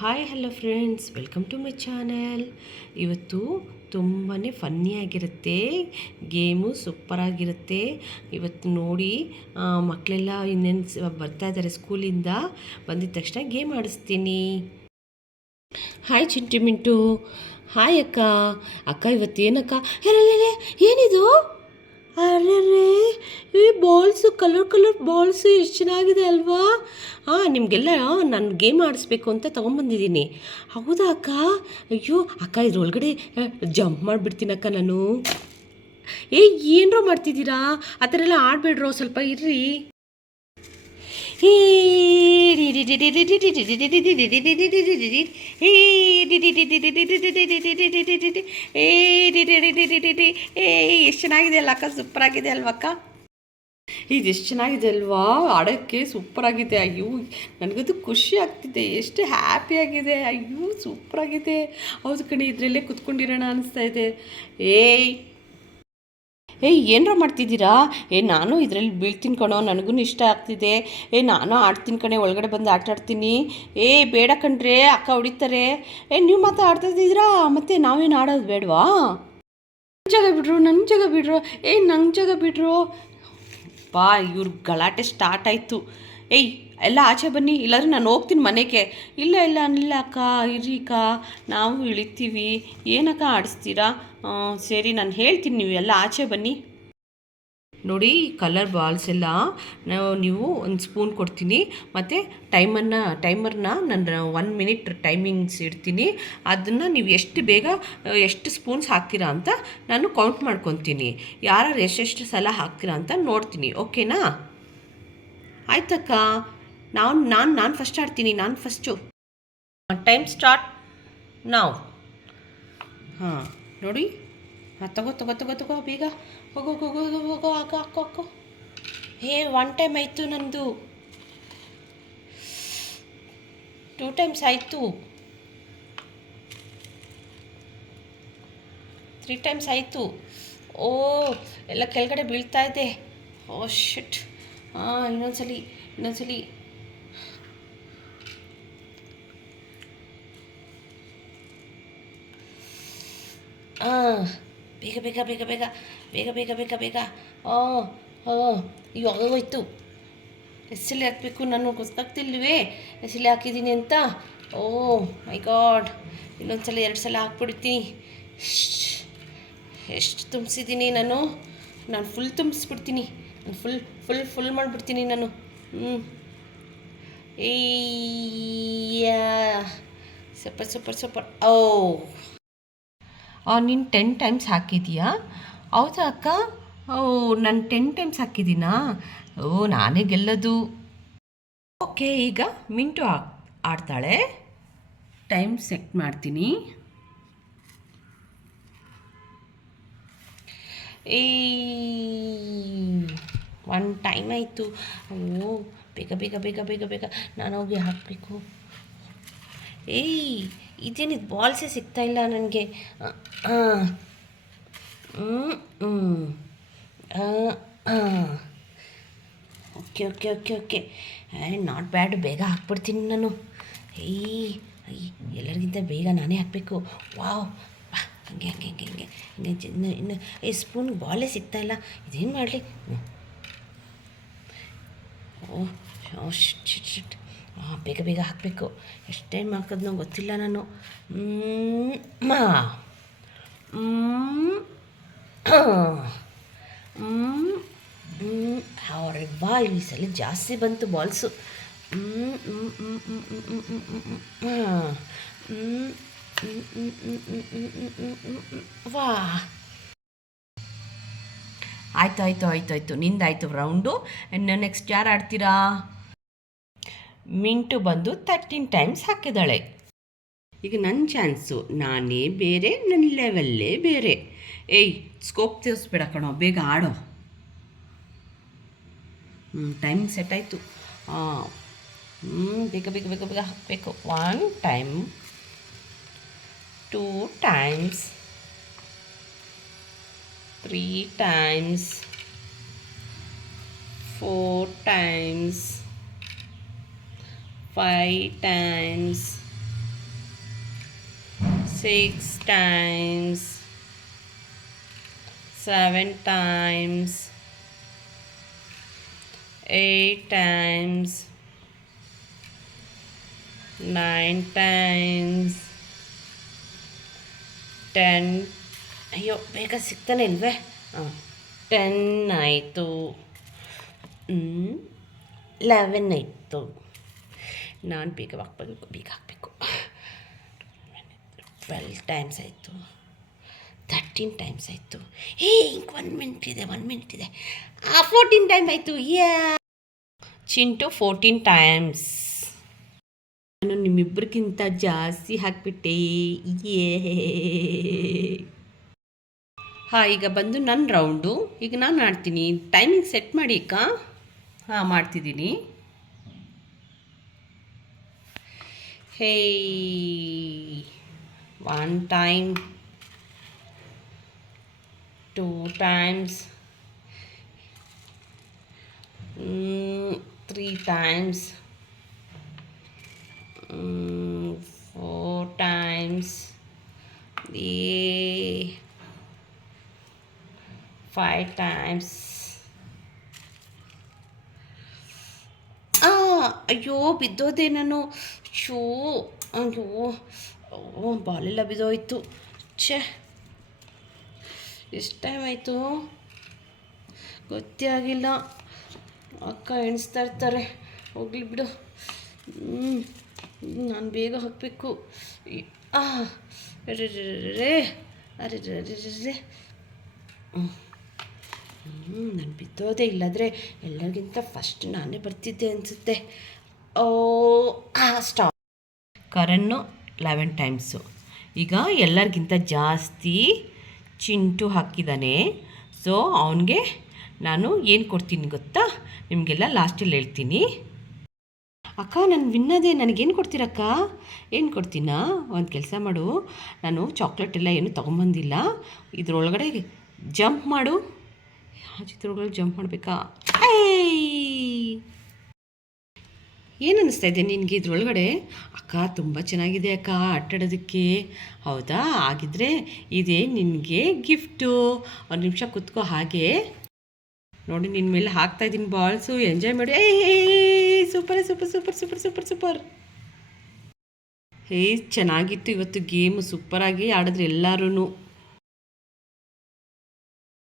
Hi hello friends, welcome to my channel. ಇವತ್ತು ತುಂಬಾ ಫನ್ನಿಯಾಗಿರುತ್ತೆ, game ಸೂಪರಾಗಿರುತ್ತೆ. ಇವತ್ತು ನೋಡಿ, ಮಕ್ಕಳೆಲ್ಲ ಇನ್ನೇನು ಬರ್ತಾ ಇದ್ದಾರೆ ಸ್ಕೂಲಿಂದ. ಬಂದಿದ ತಕ್ಷಣ ಗೇಮ್ ಆಡಿಸ್ತೀನಿ. ಹಾಯ್ ಚಿಂಟು ಮಿಂಟು. ಹಾಯ್ ಅಕ್ಕ. ಅಕ್ಕ ಇವತ್ತೇನಕ್ಕ? ಏನಿದು? ಅರೆ, ಈ ಬಾಲ್ಸು, ಕಲರ್ ಬಾಲ್ಸು ಎಷ್ಟು ಚೆನ್ನಾಗಿದೆ ಅಲ್ವಾ? ನಿಮಗೆಲ್ಲ ನಾನು ಗೇಮ್ ಆಡಿಸ್ಬೇಕು ಅಂತ ತೊಗೊಂಬಂದಿದ್ದೀನಿ. ಹೌದಾ ಅಕ್ಕ? ಅಯ್ಯೋ ಅಕ್ಕ, ಇದ್ರೊಳಗಡೆ ಜಂಪ್ ಮಾಡಿಬಿಡ್ತೀನಕ್ಕ ನಾನು. ಏನರೋ ಮಾಡ್ತಿದ್ದೀರಾ? ಆ ಥರ ಎಲ್ಲ ಆಡಬೇಡ್ರೋ, ಸ್ವಲ್ಪ ಇರ್ರಿ. ಎಷ್ಟು ಚೆನ್ನಾಗಿದೆ ಅಲ್ಲ ಅಕ್ಕ? ಸೂಪರ್ ಆಗಿದೆ ಅಲ್ವಕ್ಕ? ಎಷ್ಟು ಚೆನ್ನಾಗಿದೆ ಅಲ್ವಾ? ಆಡೋಕ್ಕೆ ಸೂಪರಾಗಿದೆ. ಅಯ್ಯೋ, ನನಗದು ಖುಷಿ ಆಗ್ತಿದೆ, ಎಷ್ಟು ಹ್ಯಾಪಿಯಾಗಿದೆ. ಅಯ್ಯೋ ಸೂಪರಾಗಿದೆ. ಹೌದು ಕಣೆ, ಇದರಲ್ಲೇ ಕುತ್ಕೊಂಡಿರೋಣ ಅನಿಸ್ತಾ ಇದೆ. ಏನರ ಮಾಡ್ತಿದ್ದೀರಾ? ನಾನು ಇದರಲ್ಲಿ ಬೀಳ್ತೀನಿ ಕಣೋ, ನನಗೂ ಇಷ್ಟ ಆಗ್ತಿದೆ. ನಾನು ಆಡ್ತೀನಿ ಕಣೆ, ಒಳಗಡೆ ಬಂದು ಆಟ ಆಡ್ತೀನಿ. ಬೇಡ ಕಣ್ರೆ, ಅಕ್ಕ ಹೊಡಿತಾರೆ. ನೀವು ಮಾತ್ರ ಆಡ್ತಾ ಇದ್ದೀರಾ, ಮತ್ತೆ ನಾವೇನು ಆಡೋದು ಬೇಡವಾ? ನನ್ನ ಜಾಗ ಬಿಡ್ರು, ನಂಗೆ ಜಾಗ ಬಿಡ್ರು. ಇವ್ರ ಗಲಾಟೆ ಸ್ಟಾರ್ಟ್ ಆಯಿತು. ಎಲ್ಲ ಆಚೆ ಬನ್ನಿ, ಇಲ್ಲಾಂದ್ರೆ ನಾನು ಹೋಗ್ತೀನಿ ಮನೆಗೆ. ಇಲ್ಲ ಅಕ್ಕ, ಇರ್ರಿ ಅಕ್ಕ, ನಾವು ಇಳಿತೀವಿ. ಏನಕ್ಕ ಆಡಿಸ್ತೀರಾ? ಸರಿ, ನಾನು ಹೇಳ್ತೀನಿ, ನೀವು ಎಲ್ಲ ಆಚೆ ಬನ್ನಿ. ನೋಡಿ, ಕಲರ್ ಬಾಲ್ಸ್ ಎಲ್ಲ ನೀವು ಒಂದು ಸ್ಪೂನ್ ಕೊಡ್ತೀನಿ, ಮತ್ತು ಟೈಮರ್ನ ನಾನು 1 ಮಿನಿಟ್ ಟೈಮಿಂಗ್ಸ್ ಇಡ್ತೀನಿ. ಅದನ್ನು ನೀವು ಎಷ್ಟು ಬೇಗ ಎಷ್ಟು ಸ್ಪೂನ್ಸ್ ಹಾಕ್ತೀರಾ ಅಂತ ನಾನು ಕೌಂಟ್ ಮಾಡ್ಕೊತೀನಿ. ಯಾರು ಎಷ್ಟೆಷ್ಟು ಸಲ ಹಾಕ್ತೀರಾ ಅಂತ ನೋಡ್ತೀನಿ. ಓಕೆನಾ? ಆಯ್ತಕ್ಕ. ನಾನು ಫಸ್ಟ್ ಆಡ್ತೀನಿ. ನಾನು ಫಸ್ಟು. ಟೈಮ್ ಸ್ಟಾರ್ಟ್ ನಾವು. ನೋಡಿ. ತಗೋ ಬೇಗ. ಹೋಗೋ ಹಾಕೋ. 1 ಟೈಮ್ ಆಯಿತು ನಂದು. 2 ಟೈಮ್ಸ್ ಆಯಿತು. 3 ಟೈಮ್ಸ್ ಆಯಿತು. ಎಲ್ಲ ಕೆಳಗಡೆ ಬೀಳ್ತಾ ಇದೆ. ಶಿಟ್. ಇನ್ನೊಂದ್ಸಲಿ. ಬೇಗ. ಇವಾಗ ಹೋಯ್ತು. ಎಸ್ಸಲ್ಲಿ ಹಾಕಬೇಕು, ನಾನು ಗೊತ್ತಾಗ್ತಿಲ್ವೇ ಎಸ್ಸಲ್ಲಿ ಹಾಕಿದ್ದೀನಿ ಅಂತ. ಮೈ ಗಾಡ್. ಇನ್ನೊಂದ್ಸಲ 2 ಸಲ ಹಾಕ್ಬಿಡ್ತೀನಿ. ಎಷ್ಟು ತುಂಬಿಸಿದ್ದೀನಿ ನಾನು ಫುಲ್ ತುಂಬಿಸ್ಬಿಡ್ತೀನಿ. ನಾನು ಫುಲ್ ಮಾಡಿಬಿಡ್ತೀನಿ ನಾನು. ಸೂಪರ್. ನೀನು 10 ಟೈಮ್ಸ್ ಹಾಕಿದ್ದೀಯಾ? ಹೌದಾ ಅಕ್ಕ? ನಾನು 10 ಟೈಮ್ಸ್ ಹಾಕಿದ್ದೀನಾ? ನಾನೇ ಗೆಲ್ಲೋದು. ಓಕೆ, ಈಗ ಮಿಂಟು ಆಡ್ತಾಳೆ. ಟೈಮ್ ಸೆಟ್ ಮಾಡ್ತೀನಿ. 1 ಟೈಮ್ ಆಯಿತು. ಬೇಗ ನಾನು ಹೋಗಿ ಹಾಕಬೇಕು. ಇದೇನಿದು? ಬಾಲ್ಸೇ ಸಿಗ್ತಾ ಇಲ್ಲ ನನಗೆ. ಓಕೆ. Not bad. ಬೇಗ ಹಾಕ್ಬಿಡ್ತೀನಿ ನಾನು. ಎಲ್ಲರಿಗಿಂತ ಬೇಗ ನಾನೇ ಹಾಕಬೇಕು. ವಾವ್. ಹಂಗೆ ಇನ್ನು ಸ್ಪೂನ್ ಬಾಲೇ ಸಿಗ್ತಾ ಇಲ್ಲ. ಇದೇನು ಮಾಡಲಿ? ಶಿಟ್. ಬೇಗ ಹಾಕಬೇಕು. ಎಷ್ಟು ಟೈಮ್ ಹಾಕೋದು ಗೊತ್ತಿಲ್ಲ ನಾನು. ಅವ್ರೆ ಬಾ, ಈ ಸಲ ಜಾಸ್ತಿ ಬಂತು ಬಾಲ್ಸು. ವಾ, ಆಯ್ತು. ನಿಂದಾಯ್ತು ರೌಂಡು. ಇನ್ನು ನೆಕ್ಸ್ಟ್ ಯಾರು ಆಡ್ತೀರಾ? ಮಿಂಟು ಬಂದು 13 ಟೈಮ್ಸ್ ಹಾಕಿದಾಳೆ. ಈಗ ನನ್ನ ಚಾನ್ಸು. ನಾನೇ ಬೇರೆ, ನನ್ನ ಲೆವೆಲ್ಲೇ ಬೇರೆ. ಸ್ಕೋಪ್ ತೋರಿಸ್ಬೇಡ ಕಣೋ, ಬೇಗ ಆಡೋ. ಟೈಮ್ ಸೆಟ್ ಆಯಿತು. ಬೇಗ ಹಾಕಬೇಕು. 1 time, 2 times, 3 times, 4 times, 5 times, 6 times, 7 times, 8 times, 9 times, 10. ಅಯ್ಯೋ ಬೇಗ ಸಿಗ್ತಾನೆ ಇಲ್ವೇ? ಹಾಂ, 10 ಆಯಿತು, 11 ಆಯಿತು. ನಾನು ಬೇಗ ಹಾಕಬೇಕು. 12 ಟೈಮ್ಸ್ ಆಯಿತು, 13 ಟೈಮ್ಸ್ ಆಯಿತು. ಹಿಂಗೆ 1 ಮಿನಿಟ್ ಇದೆ 14 ಟೈಮ್ ಆಯಿತು. ಚಿಂಟು 14 ಟೈಮ್ಸ್. ನಾನು ನಿಮ್ಮಿಬ್ಬರಿಗಿಂತ ಜಾಸ್ತಿ ಹಾಕಿಬಿಟ್ಟೆ. ಹಾಂ, ಈಗ ಬಂದು ನನ್ನ ರೌಂಡು. ಈಗ ನಾನು ಆಡ್ತೀನಿ. ಟೈಮಿಂಗ್ ಸೆಟ್ ಮಾಡಿ ಅಕ್ಕ. ಹಾಂ, ಮಾಡ್ತಿದ್ದೀನಿ. ಹೇ, 1 time, 2 times, 3 times, 4 times, 5 times. ಅಯ್ಯೋ ಬಿದ್ದೋದೆ ನಾನು. ಅಯ್ಯೋ ಬಾಲೆಲ್ಲ ಬಿದ್ದೋಯ್ತು. ಎಷ್ಟು ಟೈಮ್ ಆಯಿತು ಗೊತ್ತೇ ಆಗಿಲ್ಲ. ಅಕ್ಕ ಎಣಿಸ್ತಾ ಇರ್ತಾರೆ. ಹೋಗ್ಲಿ ಬಿಡು. ನಾನು ಬೇಗ ಹಾಕಬೇಕು. ಅರೆ ನಾನು ಬಿದ್ದೋದೆ. ಇಲ್ಲಾದರೆ ಎಲ್ಲರಿಗಿಂತ ಫಸ್ಟ್ ನಾನೇ ಬರ್ತಿದ್ದೆ ಅನಿಸುತ್ತೆ. ಸ್ಟಾಪ್. ಕರನ್ನು 11 ಟೈಮ್ಸು. ಈಗ ಎಲ್ಲರಿಗಿಂತ ಜಾಸ್ತಿ ಚಿಂಟು ಹಾಕಿದ್ದಾನೆ. ಸೊ ಅವನಿಗೆ ನಾನು ಏನು ಕೊಡ್ತೀನಿ ಗೊತ್ತಾ? ನಿಮಗೆಲ್ಲ ಲಾಸ್ಟಲ್ಲಿ ಹೇಳ್ತೀನಿ. ಅಕ್ಕ ನಾನು ವಿನ್ನದೆ, ನನಗೇನು ಕೊಡ್ತೀರಕ್ಕ? ಏನು ಕೊಡ್ತೀನಾ? ಒಂದು ಕೆಲಸ ಮಾಡು, ನಾನು ಚಾಕ್ಲೇಟ್ ಎಲ್ಲ ಏನು ತೊಗೊಂಬಂದಿಲ್ಲ. ಇದ್ರೊಳಗಡೆ ಜಂಪ್ ಮಾಡು. ಚಿತ್ರೊಳಗಡೆ ಜಂಪ್ ಮಾಡಬೇಕಾ? ಏನು ಅನ್ನಿಸ್ತಾ ಇದೆ ನಿನಗೆ ಇದ್ರೊಳಗಡೆ? ಅಕ್ಕ ತುಂಬ ಚೆನ್ನಾಗಿದೆ ಅಕ್ಕ ಆಟಾಡೋದಕ್ಕೆ. ಹೌದಾ? ಹಾಗಿದ್ರೆ ಇದೇ ನಿನಗೆ ಗಿಫ್ಟು. ಒಂದು ನಿಮಿಷ ಕೂತ್ಕೋ ಹಾಗೆ. ನೋಡಿ ನಿನ್ನ ಮೇಲೆ ಹಾಕ್ತಾಯಿದ್ದೀನಿ ಬಾಲ್ಸು. ಎಂಜಾಯ್ ಮಾಡಿ. Super super super super super super. ಚೆನ್ನಾಗಿತ್ತು ಇವತ್ತು ಗೇಮು. ಸೂಪರಾಗಿ ಆಡಿದ್ರೆ ಎಲ್ಲರೂ.